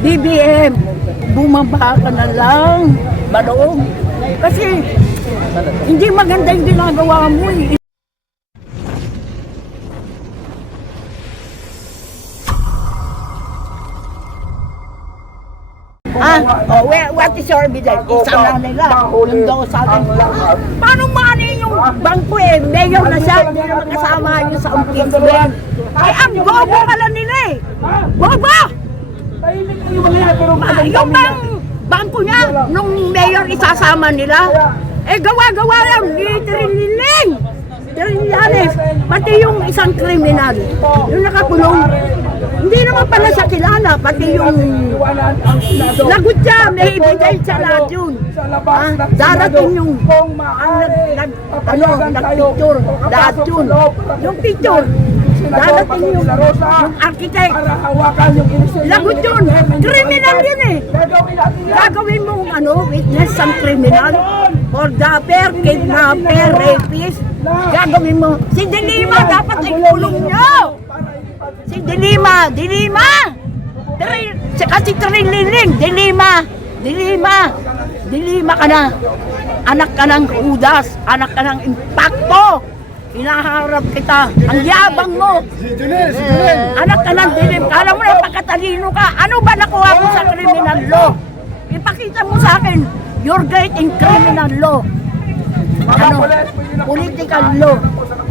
BBM, bumaba ka na lang, Barong. Kasi hindi maganda yung ginagawa mo eh. What is your evidence? Isa na nila, yung daw sa akin. Paano maano yung bangko eh? Mayor na siya, hindi naman kasama yun sa impeachment. Ay, ang bobo pala nila eh. Bobo! Yung bangko niya, nung mayor isasama nila, eh gawa-gawa lang, ni Trinliling. Trinlianes, pati yung isang kriminal, yung nakakulong. Hindi naman pala siya kilala, pati yung lagot siya, may ebidensya siya lahat yun. Darating yung nag-picture, lahat yun. Yung picture, darating yung architect. Lagot yun, criminal yun eh. Gagawin mo witness some criminal, kidnapper, rapist. Gagawin mo. Si Dilima dapat ay kulong nyo. Si Dilima. Kasi Trinliling, Dilima ka na. Anak ka ng Udas, anak ka ng Impacto. Hinaharap kita. Ang yabang mo. Anak ka ng Dilim. Kala mo na pagkatalino ka. Ano ba nakuha mo sa criminal law? Ipakita mo sa akin, you're great in criminal law. Political law.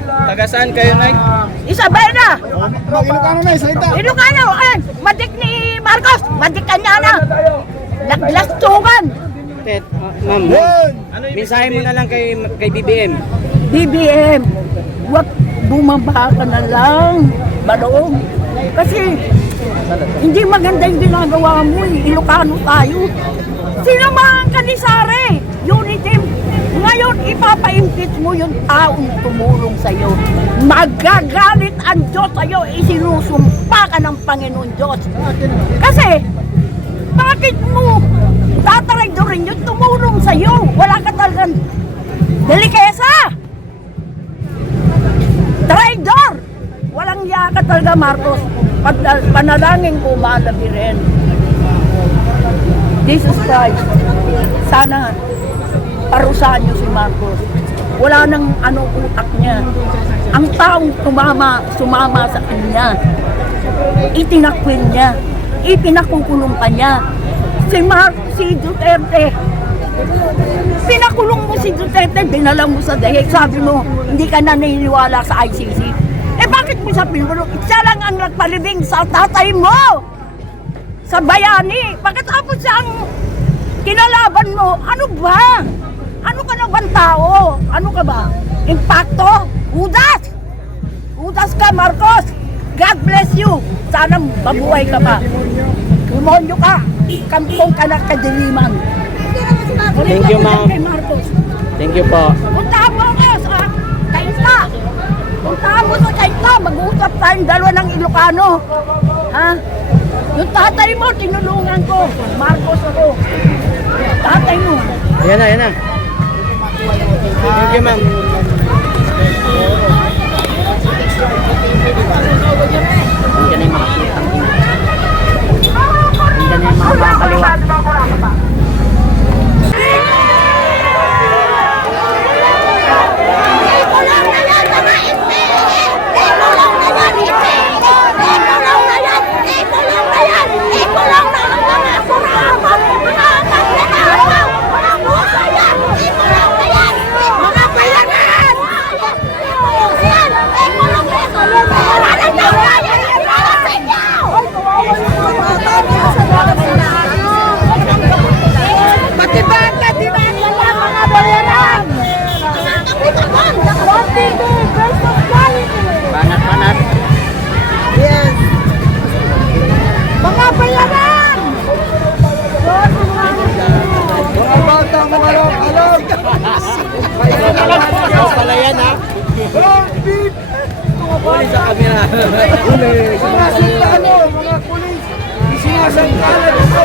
Taga saan kayo, Nay? Isabay na! Ilocano na, salita. Ilocano! Madik ni Marcos! Madik ka niya na! Naglastugan! Ma'am, mensahe mo na lang kay BBM. BBM, wag bumaba ka na lang, Barong. Kasi hindi maganda yung ginagawa mo eh. Ilocano tayo. Sinamahan ka ni Sare, Unity. Ngayon, ipapa-impeach mo yung taong tumulong sa'yo. Magagalit ang Diyos sa'yo, isinusumpa ka ng Panginoon Diyos. Kasi, bakit mo tataraydorin yung tumulong sa'yo? Wala ka talagang delikesa. Traidor! Walang yaka talaga, Marcos. Panalangin ko, malabirin. Jesus Christ, sana parusahan niyo si Marcos. Wala nang utak niya. Ang taong sumama sa kanya, itinakwil niya, ipinakukulong pa niya. Si Duterte, pinakulong mo si Duterte, dinala mo sa dahig. Sabi mo, hindi ka na naniniwala sa ICC. Eh bakit mo siya pinulong? Siya lang ang nagpalibing sa tatay mo! Sa bayani! Pagkatapos siyang kinalaban mo, ano ba? Ano ka na bang tao? Ano ka ba? Impacto? Udas! Udas ka, Marcos! God bless you! Sana mabuhay ka pa. Demonyo ka! Kampong ka na kadiliman. Thank you, ma'am. Thank you po. Puntahan mo ako sa Kainta! Puntahan mo sa Kainta! Mag-uusap tayong dalawa ng Ilocano. Ha? Yung tatay mo, tinulungan ko. Marcos ako. Tatay mo. Ayan na. Thank you, ma'am. Hindi na yung mga kitang ina. Hindi na yung mga makakaliwa. Banat-banat. Yes. Mga bayaran! Mga bata, mga alog. Ikaw pala yan, ha? Huli sa kamera. Mga sultano, mga pulis. Isinasangkalan ito.